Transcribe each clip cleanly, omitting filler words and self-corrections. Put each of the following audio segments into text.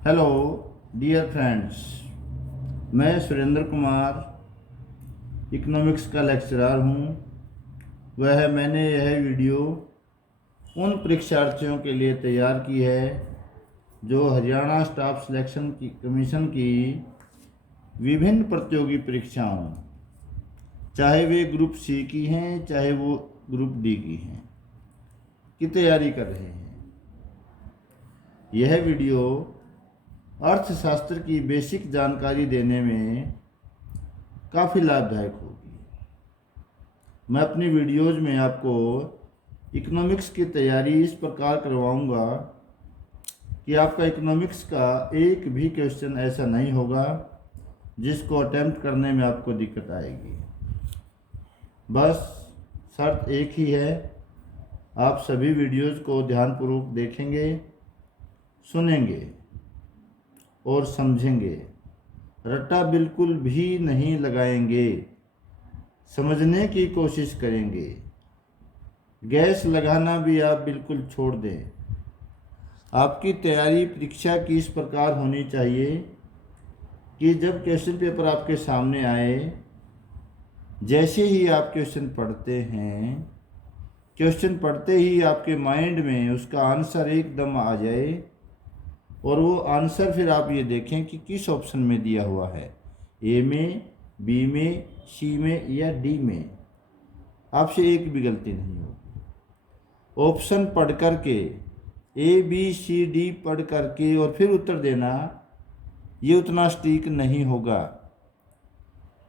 Hello dear friends, मैं Surendra Kumar economics का lecturer हूँ। मैंने यह वीडियो उन परीक्षार्थियों के लिए तैयार की है जो हरियाणा स्टाफ सिलेक्शन की कमीशन की विभिन्न प्रतियोगी परीक्षाओं, चाहे वे ग्रुप सी की हैं चाहे वो ग्रुप डी की हैं, की तैयारी कर रहे हैं। यह वीडियो अर्थशास्त्र की बेसिक जानकारी देने में काफ़ी लाभदायक होगी। मैं अपनी वीडियोज़ में आपको इकोनॉमिक्स की तैयारी इस प्रकार करवाऊंगा कि आपका इकोनॉमिक्स का एक भी क्वेश्चन ऐसा नहीं होगा जिसको अटेम्प्ट करने में आपको दिक्कत आएगी। बस शर्त एक ही है, आप सभी वीडियोज़ को ध्यानपूर्वक देखेंगे, सुनेंगे और समझेंगे। रट्टा बिल्कुल भी नहीं लगाएंगे, समझने की कोशिश करेंगे। गैस लगाना भी आप बिल्कुल छोड़ दें। आपकी तैयारी परीक्षा की इस प्रकार होनी चाहिए कि जब क्वेश्चन पेपर आपके सामने आए, जैसे ही आप क्वेश्चन पढ़ते हैं, क्वेश्चन पढ़ते ही आपके माइंड में उसका आंसर एकदम आ जाए और वो आंसर फिर आप ये देखें कि किस ऑप्शन में दिया हुआ है, ए में, बी में, सी में या डी में। आपसे एक भी गलती नहीं होगी। ऑप्शन पढ़ करके, ए बी सी डी पढ़ करके और फिर उत्तर देना, ये उतना सटीक नहीं होगा।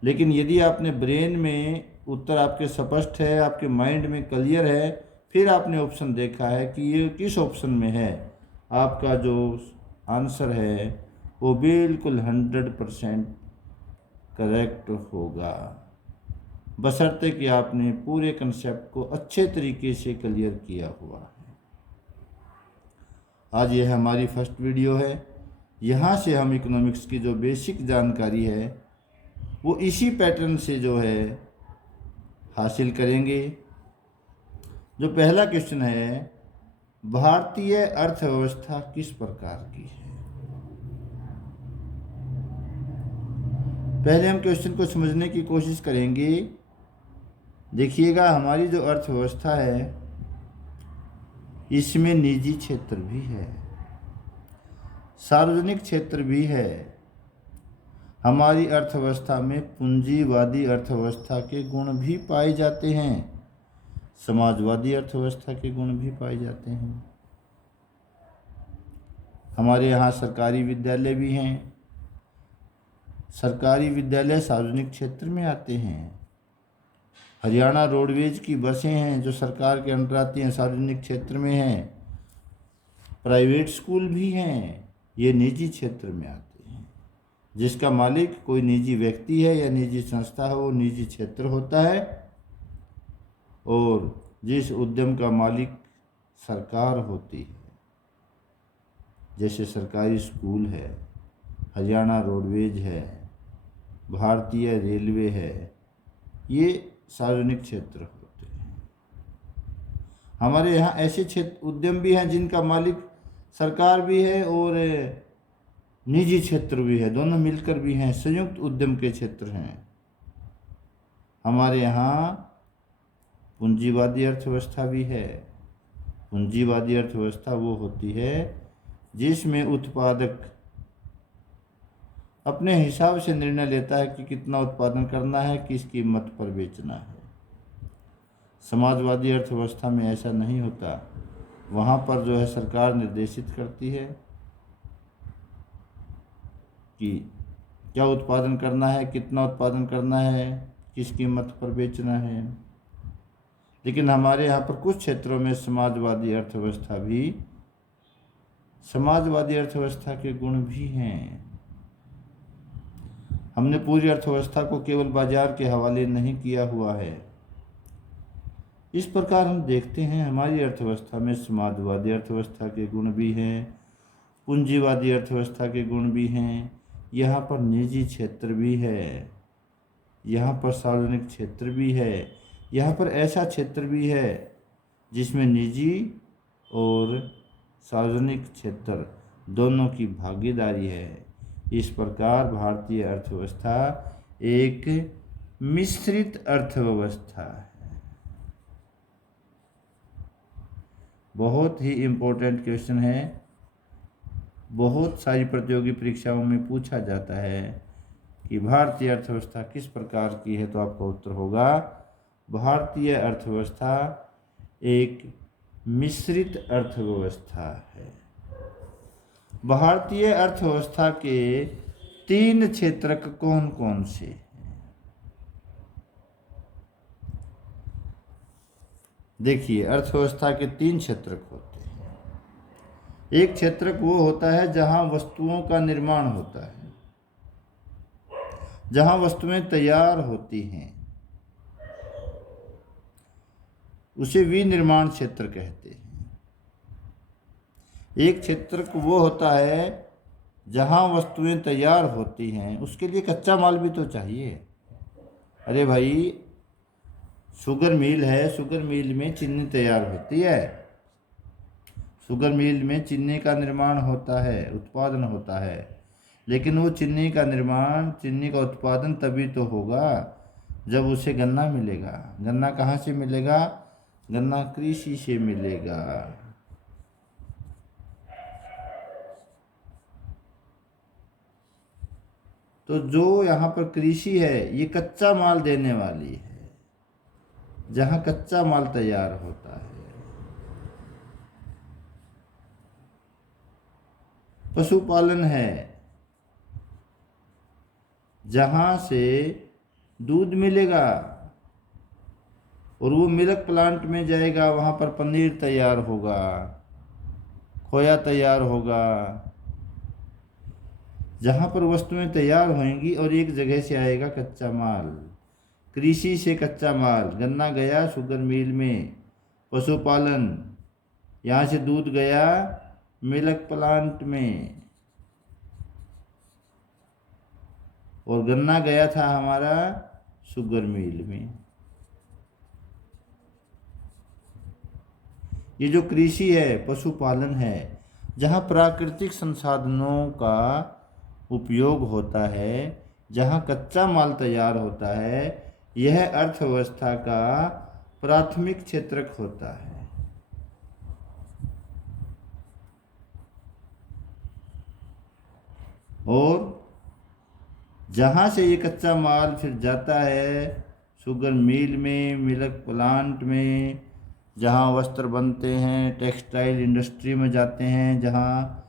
लेकिन यदि आपने ब्रेन में उत्तर आपके स्पष्ट है, आपके माइंड में क्लियर है, फिर आपने ऑप्शन देखा है कि ये किस ऑप्शन में है, आपका जो आंसर है वो बिल्कुल 100% करेक्ट होगा, बशर्ते कि आपने पूरे कंसेप्ट को अच्छे तरीके से क्लियर किया हुआ है। आज यह हमारी फर्स्ट वीडियो है। यहाँ से हम इकोनॉमिक्स की जो बेसिक जानकारी है वो इसी पैटर्न से जो है हासिल करेंगे। जो पहला क्वेश्चन है, भारतीय अर्थव्यवस्था किस प्रकार की है। पहले हम क्वेश्चन को समझने की कोशिश करेंगे। देखिएगा, हमारी जो अर्थव्यवस्था है इसमें निजी क्षेत्र भी है, सार्वजनिक क्षेत्र भी है। हमारी अर्थव्यवस्था में पूंजीवादी अर्थव्यवस्था के गुण भी पाए जाते हैं, समाजवादी अर्थव्यवस्था के गुण भी पाए जाते हैं। हमारे यहाँ सरकारी विद्यालय भी हैं। सरकारी विद्यालय सार्वजनिक क्षेत्र में आते हैं। हरियाणा रोडवेज की बसें हैं जो सरकार के अंडर आती हैं, सार्वजनिक क्षेत्र में हैं। प्राइवेट स्कूल भी हैं, ये निजी क्षेत्र में आते हैं। जिसका मालिक कोई निजी व्यक्ति है या निजी संस्था है वो निजी क्षेत्र होता है, और जिस उद्यम का मालिक सरकार होती है, जैसे सरकारी स्कूल है, हरियाणा रोडवेज है, भारतीय रेलवे है, ये सार्वजनिक क्षेत्र होते हैं। हमारे यहाँ ऐसे क्षेत्र उद्यम भी हैं जिनका मालिक सरकार भी है और निजी क्षेत्र भी है, दोनों मिलकर भी हैं, संयुक्त उद्यम के क्षेत्र हैं। हमारे यहाँ पूंजीवादी अर्थव्यवस्था भी है। पूंजीवादी अर्थव्यवस्था वो होती है जिसमें उत्पादक अपने हिसाब से निर्णय लेता है कि कितना उत्पादन करना है, किस कीमत पर बेचना है। समाजवादी अर्थव्यवस्था में ऐसा नहीं होता। वहाँ पर जो है सरकार निर्देशित करती है कि क्या उत्पादन करना है, कितना उत्पादन करना है, किस कीमत पर बेचना है। लेकिन हमारे यहाँ पर कुछ क्षेत्रों में समाजवादी अर्थव्यवस्था के गुण भी हैं। हमने पूरी अर्थव्यवस्था को केवल बाजार के हवाले नहीं किया हुआ है। इस प्रकार हम देखते हैं हमारी अर्थव्यवस्था में समाजवादी अर्थव्यवस्था के गुण भी हैं, पूंजीवादी अर्थव्यवस्था के गुण भी हैं। यहाँ पर निजी क्षेत्र भी है, यहाँ पर सार्वजनिक क्षेत्र भी है, यहाँ पर ऐसा क्षेत्र भी है जिसमें निजी और सार्वजनिक क्षेत्र दोनों की भागीदारी है। इस प्रकार भारतीय अर्थव्यवस्था एक मिश्रित अर्थव्यवस्था है। बहुत ही इम्पोर्टेंट क्वेश्चन है, बहुत सारी प्रतियोगी परीक्षाओं में पूछा जाता है कि भारतीय अर्थव्यवस्था किस प्रकार की है, तो आपका उत्तर होगा भारतीय अर्थव्यवस्था एक मिश्रित अर्थव्यवस्था है। भारतीय अर्थव्यवस्था के 3 क्षेत्रक कौन कौन से हैं? देखिए, अर्थव्यवस्था के 3 क्षेत्रक होते हैं। एक क्षेत्रक वो होता है जहां वस्तुओं का निर्माण होता है, जहां वस्तुएं तैयार होती हैं, उसे विनिर्माण क्षेत्र कहते हैं। एक क्षेत्रक वो होता है जहां वस्तुएं तैयार होती हैं, उसके लिए कच्चा माल भी तो चाहिए। अरे भाई, शुगर मिल है, शुगर मिल में चीनी तैयार होती है, शुगर मिल में चीनी का निर्माण होता है, उत्पादन होता है, लेकिन वो चीनी का निर्माण, चीनी का उत्पादन तभी तो होगा जब उसे गन्ना मिलेगा। गन्ना कहाँ से मिलेगा? गन्ना कृषि से मिलेगा। तो जो यहाँ पर कृषि है, ये कच्चा माल देने वाली है, जहाँ कच्चा माल तैयार होता है। पशुपालन है, जहाँ से दूध मिलेगा और वो मिल्क प्लांट में जाएगा, वहाँ पर पनीर तैयार होगा, खोया तैयार होगा। जहाँ पर वस्तुएं तैयार होंगी और एक जगह से आएगा कच्चा माल, कृषि से कच्चा माल, गन्ना गया शुगर मिल में, पशुपालन, यहाँ से दूध गया मिल्क प्लांट में, और गन्ना गया था हमारा शुगर मिल में। ये जो कृषि है, पशुपालन है, जहाँ प्राकृतिक संसाधनों का उपयोग होता है, जहाँ कच्चा माल तैयार होता है, यह अर्थव्यवस्था का प्राथमिक क्षेत्रक होता है। और जहाँ से ये कच्चा माल फिर जाता है शुगर मिल में, मिल्क प्लांट में, जहाँ वस्त्र बनते हैं, टेक्सटाइल इंडस्ट्री में जाते हैं, जहाँ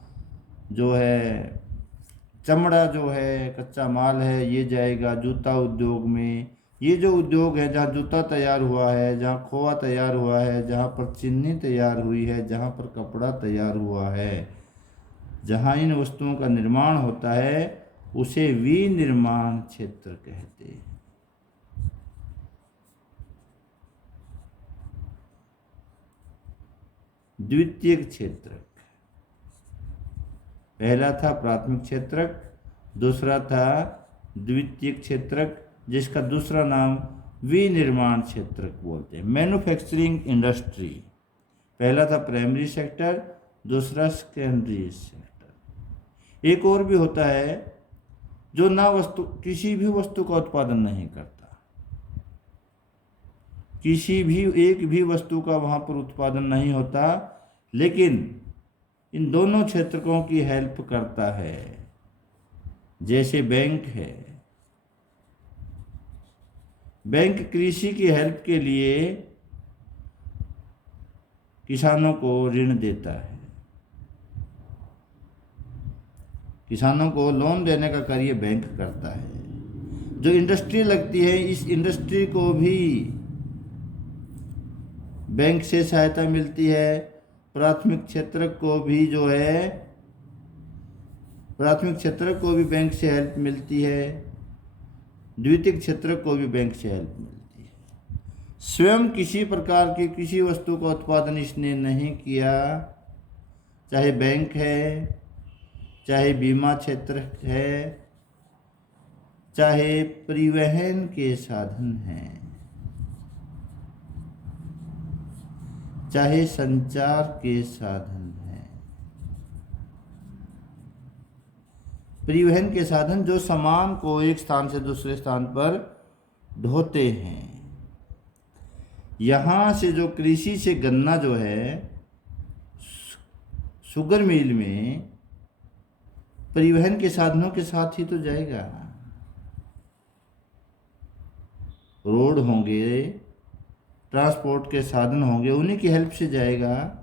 जो है चमड़ा जो है कच्चा माल है, ये जाएगा जूता उद्योग में। ये जो उद्योग है, जहाँ जूता तैयार हुआ है, जहाँ खोआ तैयार हुआ है, जहाँ पर चीनी तैयार हुई है, जहाँ पर कपड़ा तैयार हुआ है, जहाँ इन वस्तुओं का निर्माण होता है, उसे विनिर्माण क्षेत्र कहते हैं। द्वितीयक क्षेत्रक, पहला था प्राथमिक क्षेत्रक, दूसरा था द्वितीयक क्षेत्रक, जिसका दूसरा नाम विनिर्माण क्षेत्रक बोलते हैं। मैन्युफैक्चरिंग इंडस्ट्री, पहला था प्राइमरी सेक्टर, दूसरा सेकेंडरी सेक्टर। एक और भी होता है जो ना वस्तु, किसी भी वस्तु का उत्पादन नहीं करता, किसी भी एक भी वस्तु का वहाँ पर उत्पादन नहीं होता, लेकिन इन दोनों क्षेत्रकों की हेल्प करता है। जैसे बैंक है, बैंक कृषि की हेल्प के लिए किसानों को ऋण देता है, किसानों को लोन देने का कार्य बैंक करता है। जो इंडस्ट्री लगती है, इस इंडस्ट्री को भी बैंक से सहायता मिलती है। प्राथमिक क्षेत्र को भी जो है, प्राथमिक क्षेत्र को भी बैंक से हेल्प मिलती है, द्वितीयक क्षेत्र को भी बैंक से हेल्प मिलती है। स्वयं किसी प्रकार की किसी वस्तु का उत्पादन इसने नहीं किया, चाहे बैंक है, चाहे बीमा क्षेत्र है, चाहे परिवहन के साधन हैं, चाहे संचार के साधन हैं, परिवहन के साधन जो सामान को एक स्थान से दूसरे स्थान पर ढोते हैं। यहाँ से जो कृषि से गन्ना जो है शुगर मिल में परिवहन के साधनों के साथ ही तो जाएगा। रोड होंगे, ट्रांसपोर्ट के साधन होंगे, उन्हीं की हेल्प से जाएगा।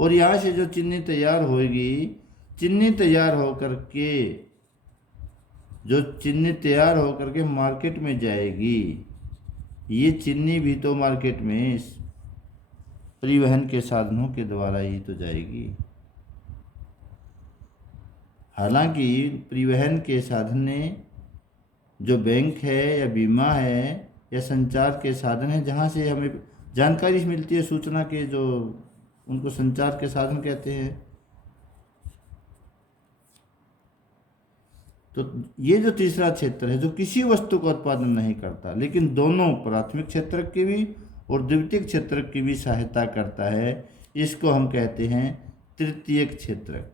और यहाँ से जो चीनी तैयार होगी, चीनी तैयार होकर के मार्केट में जाएगी। ये चीनी भी तो मार्केट में परिवहन के साधनों के द्वारा ही तो जाएगी। हालांकि परिवहन के साधन ने जो बैंक है या बीमा है या संचार के साधन है, जहाँ से हमें जानकारी मिलती है सूचना के, जो उनको संचार के साधन कहते हैं। तो ये जो तीसरा क्षेत्र है जो किसी वस्तु का उत्पादन नहीं करता, लेकिन दोनों प्राथमिक क्षेत्र की भी और द्वितीयक क्षेत्र की भी सहायता करता है, इसको हम कहते हैं तृतीयक क्षेत्र।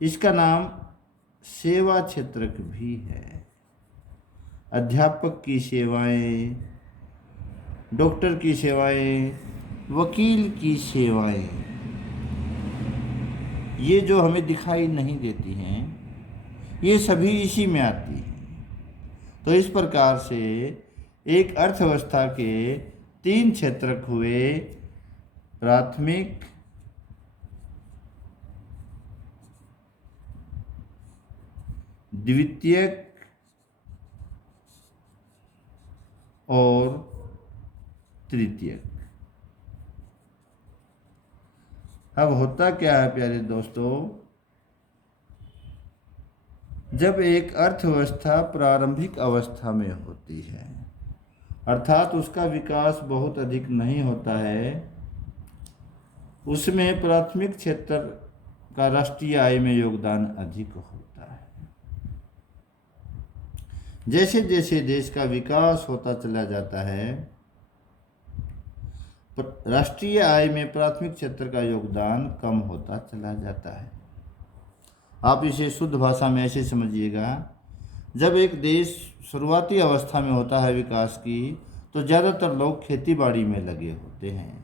इसका नाम सेवा क्षेत्रक भी है। अध्यापक की सेवाएं, डॉक्टर की सेवाएं, वकील की सेवाएं, ये जो हमें दिखाई नहीं देती हैं, ये सभी इसी में आती हैं। तो इस प्रकार से एक अर्थव्यवस्था के 3 क्षेत्रक हुए, प्राथमिक, द्वितीयक और तृतीयक। अब होता क्या है प्यारे दोस्तों, जब एक अर्थव्यवस्था प्रारंभिक अवस्था में होती है, अर्थात उसका विकास बहुत अधिक नहीं होता है, उसमें प्राथमिक क्षेत्र का राष्ट्रीय आय में योगदान अधिक होता है। जैसे जैसे देश का विकास होता चला जाता है, राष्ट्रीय आय में प्राथमिक क्षेत्र का योगदान कम होता चला जाता है। आप इसे शुद्ध भाषा में ऐसे समझिएगा, जब एक देश शुरुआती अवस्था में होता है विकास की, तो ज़्यादातर लोग खेती बाड़ी में लगे होते हैं।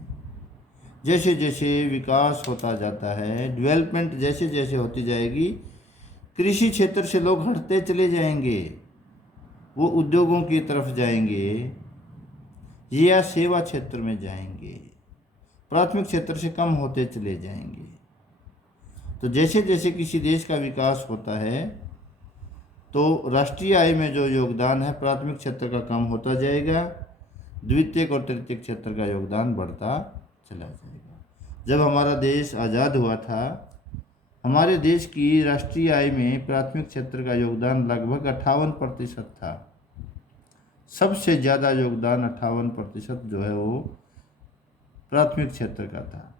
जैसे जैसे विकास होता जाता है, डेवलपमेंट जैसे जैसे होती जाएगी, कृषि क्षेत्र से लोग हटते चले जाएंगे, वो उद्योगों की तरफ जाएंगे या सेवा क्षेत्र में जाएंगे, प्राथमिक क्षेत्र से कम होते चले जाएंगे। तो जैसे जैसे किसी देश का विकास होता है, तो राष्ट्रीय आय में जो योगदान है प्राथमिक क्षेत्र का कम होता जाएगा, द्वितीयक और तृतीयक क्षेत्र का योगदान बढ़ता चला जाएगा। जब हमारा देश आज़ाद हुआ था, हमारे देश की राष्ट्रीय आय में प्राथमिक क्षेत्र का योगदान लगभग 58% था। सबसे ज़्यादा योगदान 58% जो है वो प्राथमिक क्षेत्र का था।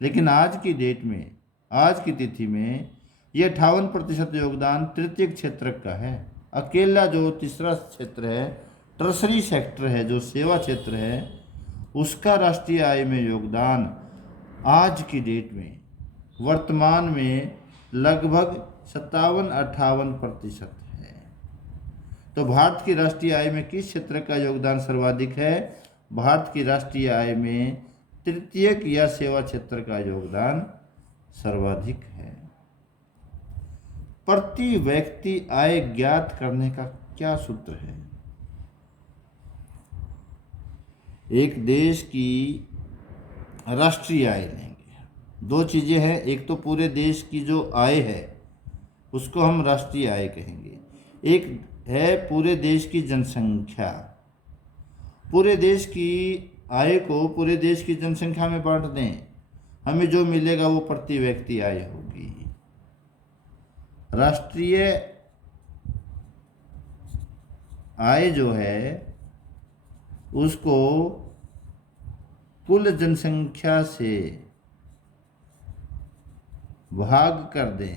लेकिन आज की डेट में, आज की तिथि में, ये 58% योगदान तृतीयक क्षेत्र का है। अकेला जो तीसरा क्षेत्र है, टर्सरी सेक्टर है, जो सेवा क्षेत्र है, उसका राष्ट्रीय आय में योगदान आज की डेट में, वर्तमान में लगभग 57-58% है। तो भारत की राष्ट्रीय आय में किस क्षेत्र का योगदान सर्वाधिक है? भारत की राष्ट्रीय आय में तृतीयक या सेवा क्षेत्र का योगदान सर्वाधिक है। प्रति व्यक्ति आय ज्ञात करने का क्या सूत्र है? एक देश की राष्ट्रीय आय लेंगे, 2 चीज़ें हैं। एक तो पूरे देश की जो आय है उसको हम राष्ट्रीय आय कहेंगे, एक है पूरे देश की जनसंख्या। पूरे देश की आय को पूरे देश की जनसंख्या में बांट दें, हमें जो मिलेगा वो प्रति व्यक्ति आय होगी। राष्ट्रीय आय जो है उसको कुल जनसंख्या से भाग कर दें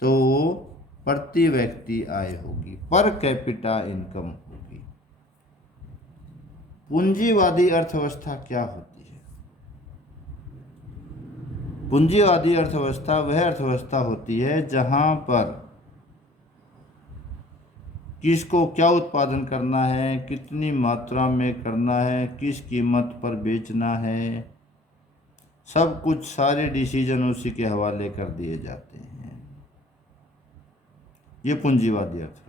तो प्रति व्यक्ति आय होगी, पर कैपिटा इनकम होगी। पूंजीवादी अर्थव्यवस्था क्या होती है? पूंजीवादी अर्थव्यवस्था वह अर्थव्यवस्था होती है जहां पर किसको क्या उत्पादन करना है, कितनी मात्रा में करना है, किस कीमत पर बेचना है, सब कुछ सारे डिसीजन उसी के हवाले कर दिए जाते हैं। ये पूंजीवादी अर्थव्यवस्था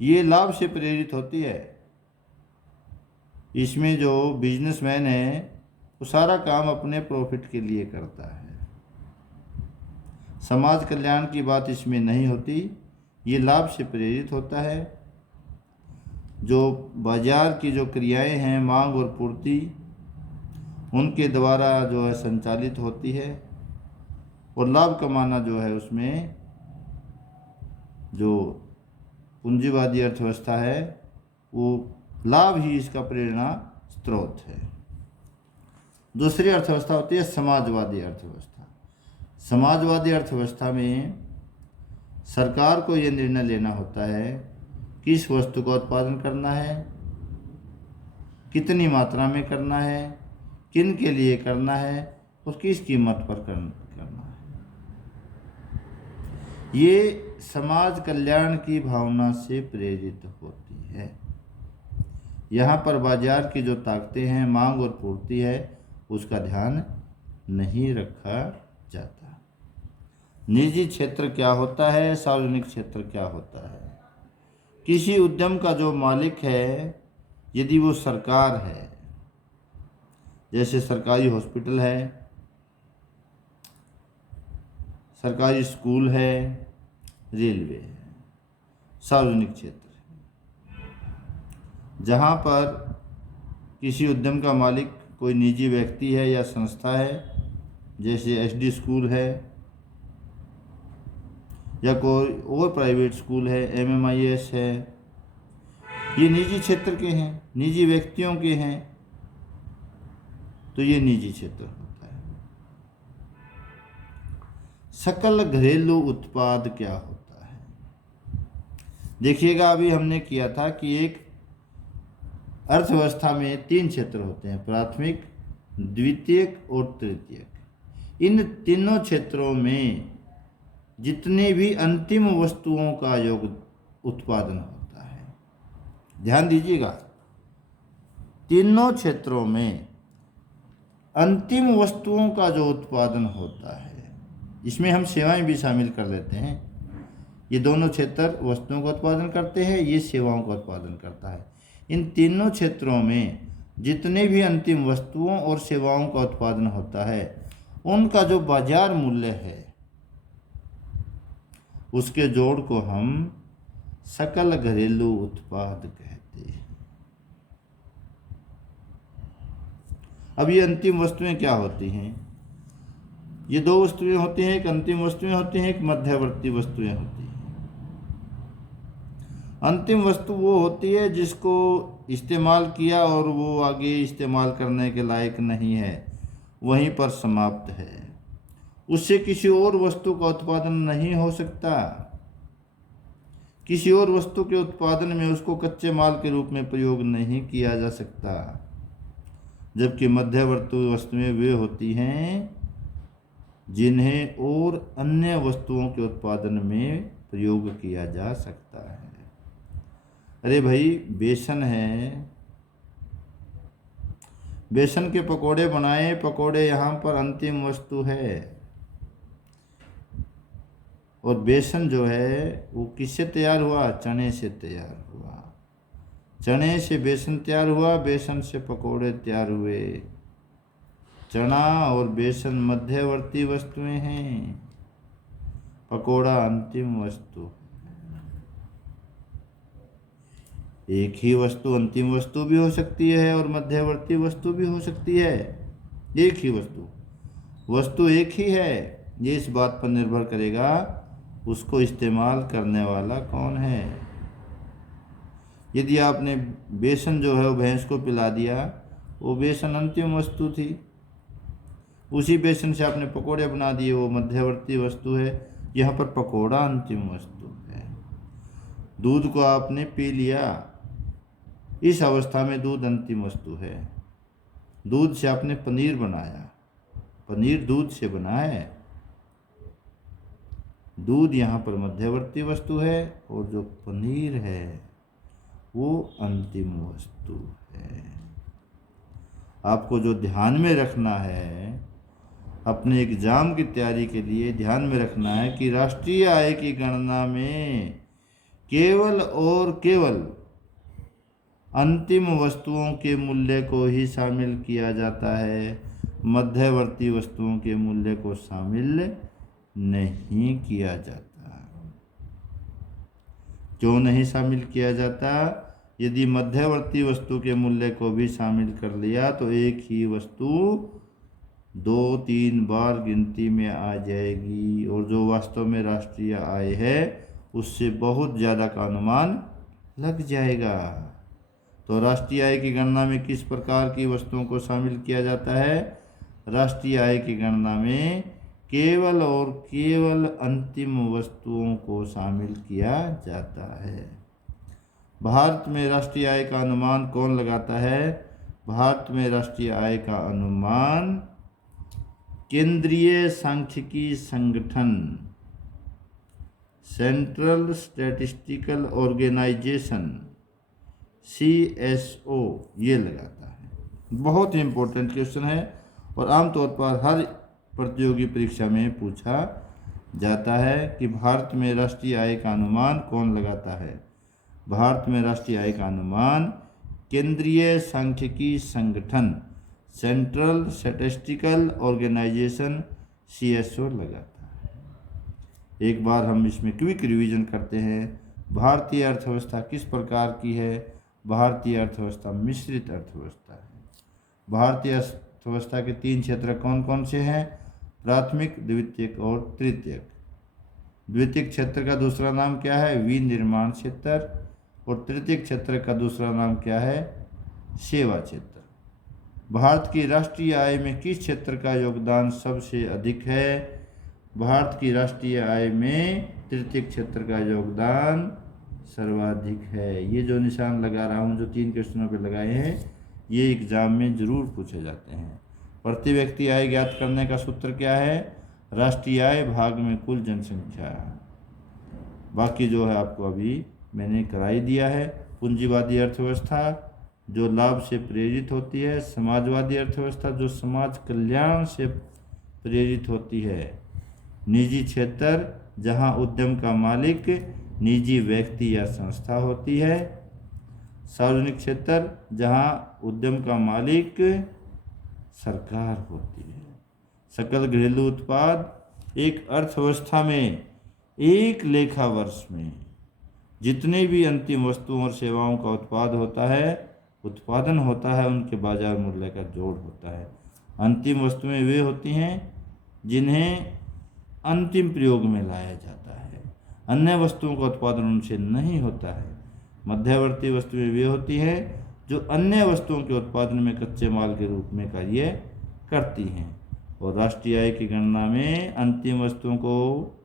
ये लाभ से प्रेरित होती है। इसमें जो बिजनेसमैन है वो सारा काम अपने प्रॉफिट के लिए करता है, समाज कल्याण की बात इसमें नहीं होती। ये लाभ से प्रेरित होता है। जो बाजार की जो क्रियाएं हैं, मांग और पूर्ति, उनके द्वारा जो है संचालित होती है, और लाभ कमाना जो है उसमें जो पूंजीवादी अर्थव्यवस्था है वो लाभ ही इसका प्रेरणा स्रोत है। दूसरी अर्थव्यवस्था होती है समाजवादी अर्थव्यवस्था। समाजवादी अर्थव्यवस्था में सरकार को यह निर्णय लेना होता है किस वस्तु का उत्पादन करना है, कितनी मात्रा में करना है, किन के लिए करना है और किस कीमत पर करना है। ये समाज कल्याण की भावना से प्रेरित होती है। यहाँ पर बाजार की जो ताकतें हैं, मांग और पूर्ति है, उसका ध्यान नहीं रखा जाता। निजी क्षेत्र क्या होता है, सार्वजनिक क्षेत्र क्या होता है। किसी उद्यम का जो मालिक है, यदि वो सरकार है, जैसे सरकारी हॉस्पिटल है, सरकारी स्कूल है, रेलवे है, सार्वजनिक क्षेत्र है। जहाँ पर किसी उद्यम का मालिक कोई निजी व्यक्ति है या संस्था है, जैसे एसडी स्कूल है या कोई और प्राइवेट स्कूल है, एमएमआईएस है, ये निजी क्षेत्र के हैं, निजी व्यक्तियों के हैं, तो ये निजी क्षेत्र होता है। सकल घरेलू उत्पाद क्या होता है? देखिएगा, अभी हमने किया था कि एक अर्थव्यवस्था में 3 क्षेत्र होते हैं, प्राथमिक, द्वितीयक और तृतीयक। इन तीनों क्षेत्रों में जितनी भी अंतिम वस्तुओं का योग उत्पादन होता है, ध्यान दीजिएगा, तीनों क्षेत्रों में अंतिम वस्तुओं का जो उत्पादन होता है, इसमें हम सेवाएं भी शामिल कर लेते हैं। ये दोनों क्षेत्र वस्तुओं का उत्पादन करते हैं, ये सेवाओं का उत्पादन करता है। इन तीनों क्षेत्रों में जितने भी अंतिम वस्तुओं और सेवाओं का उत्पादन होता है, उनका जो बाजार मूल्य है, उसके जोड़ को हम सकल घरेलू उत्पाद कहते हैं। अब ये अंतिम वस्तुएं क्या होती हैं? ये 2 वस्तुएं होती हैं, एक अंतिम वस्तुएं होती हैं, एक मध्यवर्ती वस्तुएं होती हैं। अंतिम वस्तु वो होती है जिसको इस्तेमाल किया और वो आगे इस्तेमाल करने के लायक नहीं है, वहीं पर समाप्त है। उससे किसी और वस्तु का उत्पादन नहीं हो सकता। किसी और वस्तु के उत्पादन में उसको कच्चे माल के रूप में प्रयोग नहीं किया जा सकता। जबकि मध्यवर्ती वस्तुएं वे होती हैं जिन्हें और अन्य वस्तुओं के उत्पादन में प्रयोग किया जा सकता है। अरे भाई, बेसन है, बेसन के पकोड़े बनाए, पकोड़े यहाँ पर अंतिम वस्तु है। और बेसन जो है वो किससे तैयार हुआ? चने से तैयार हुआ। चने से बेसन तैयार हुआ, बेसन से पकोड़े तैयार हुए। चना और बेसन मध्यवर्ती वस्तुएं हैं, पकोड़ा अंतिम वस्तु। एक ही वस्तु अंतिम वस्तु भी हो सकती है और मध्यवर्ती वस्तु भी हो सकती है। एक ही वस्तु एक ही है। ये इस बात पर निर्भर करेगा उसको इस्तेमाल करने वाला कौन है। यदि आपने बेसन जो है वो भैंस को पिला दिया, वो बेसन अंतिम वस्तु थी। उसी बेसन से आपने पकोड़े बना दिए, वो मध्यवर्ती वस्तु है। यहाँ पर पकोड़ा अंतिम वस्तु है। दूध को आपने पी लिया, इस अवस्था में दूध अंतिम वस्तु है। दूध से आपने पनीर बनाया, पनीर दूध से बना है। दूध यहाँ पर मध्यवर्ती वस्तु है और जो पनीर है वो अंतिम वस्तु है। आपको जो ध्यान में रखना है, अपने एग्जाम की तैयारी के लिए ध्यान में रखना है कि राष्ट्रीय आय की गणना में केवल और केवल अंतिम वस्तुओं के मूल्य को ही शामिल किया जाता है, मध्यवर्ती वस्तुओं के मूल्य को शामिल नहीं किया जाता। क्यों नहीं शामिल किया जाता? यदि मध्यवर्ती वस्तु के मूल्य को भी शामिल कर लिया तो एक ही वस्तु 2-3 बार गिनती में आ जाएगी और जो वास्तव में राष्ट्रीय आय है उससे बहुत ज़्यादा का अनुमान लग जाएगा। तो राष्ट्रीय आय की गणना में किस प्रकार की वस्तुओं को शामिल किया जाता है? राष्ट्रीय आय की गणना में केवल और केवल अंतिम वस्तुओं को शामिल किया जाता है। भारत में राष्ट्रीय आय का अनुमान कौन लगाता है? भारत में राष्ट्रीय आय का अनुमान केंद्रीय सांख्यिकी संगठन, सेंट्रल स्टैटिस्टिकल ऑर्गेनाइजेशन, CSO, ये लगाता है। बहुत ही इंपॉर्टेंट क्वेश्चन है और आमतौर पर हर प्रतियोगी परीक्षा में पूछा जाता है कि भारत में राष्ट्रीय आय का अनुमान कौन लगाता है? भारत में राष्ट्रीय आय का अनुमान केंद्रीय सांख्यिकी संगठन, सेंट्रल स्टैटिस्टिकल ऑर्गेनाइजेशन, CSO लगाता है। एक बार हम इसमें क्विक रिवीजन करते हैं। भारतीय अर्थव्यवस्था किस प्रकार की है? भारतीय अर्थव्यवस्था मिश्रित अर्थव्यवस्था है। भारतीय अर्थव्यवस्था के 3 क्षेत्र कौन कौन से हैं? प्राथमिक, द्वितीयक और तृतीयक। द्वितीयक क्षेत्र का दूसरा नाम क्या है? विनिर्माण क्षेत्र। और तृतीयक क्षेत्र का दूसरा नाम क्या है? सेवा क्षेत्र। भारत की राष्ट्रीय आय में किस क्षेत्र का योगदान सबसे अधिक है? भारत की राष्ट्रीय आय में तृतीयक क्षेत्र का योगदान सर्वाधिक है। ये जो निशान लगा रहा हूँ, जो 3 क्वेश्चनों पे लगाए हैं, ये एग्जाम में जरूर पूछे जाते हैं। प्रति व्यक्ति आय ज्ञात करने का सूत्र क्या है? राष्ट्रीय आय भाग में कुल जनसंख्या। बाकी जो है आपको अभी मैंने करा ही दिया है। पूंजीवादी अर्थव्यवस्था जो लाभ से प्रेरित होती है, समाजवादी अर्थव्यवस्था जो समाज कल्याण से प्रेरित होती है, निजी क्षेत्र जहां उद्यम का मालिक निजी व्यक्ति या संस्था होती है, सार्वजनिक क्षेत्र जहां उद्यम का मालिक सरकार होती है। सकल घरेलू उत्पाद एक अर्थव्यवस्था में एक लेखा वर्ष में जितने भी अंतिम वस्तुओं और सेवाओं का उत्पादन होता है उनके बाजार मूल्य का जोड़ होता है। अंतिम वस्तुएं वे होती हैं जिन्हें अंतिम प्रयोग में लाया जाता है, अन्य वस्तुओं का उत्पादन उनसे नहीं होता है। मध्यवर्ती वस्तुएं वे होती हैं जो अन्य वस्तुओं के उत्पादन में कच्चे माल के रूप में कार्य करती हैं। और राष्ट्रीय आय की गणना में अंतिम वस्तुओं को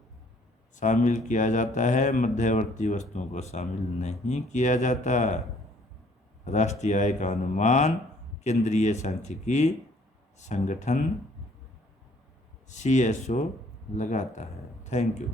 शामिल किया जाता है, मध्यवर्ती वस्तुओं को शामिल नहीं किया जाता। राष्ट्रीय आय का अनुमान केंद्रीय सांख्यिकी संगठन CSO लगाता है। Thank you.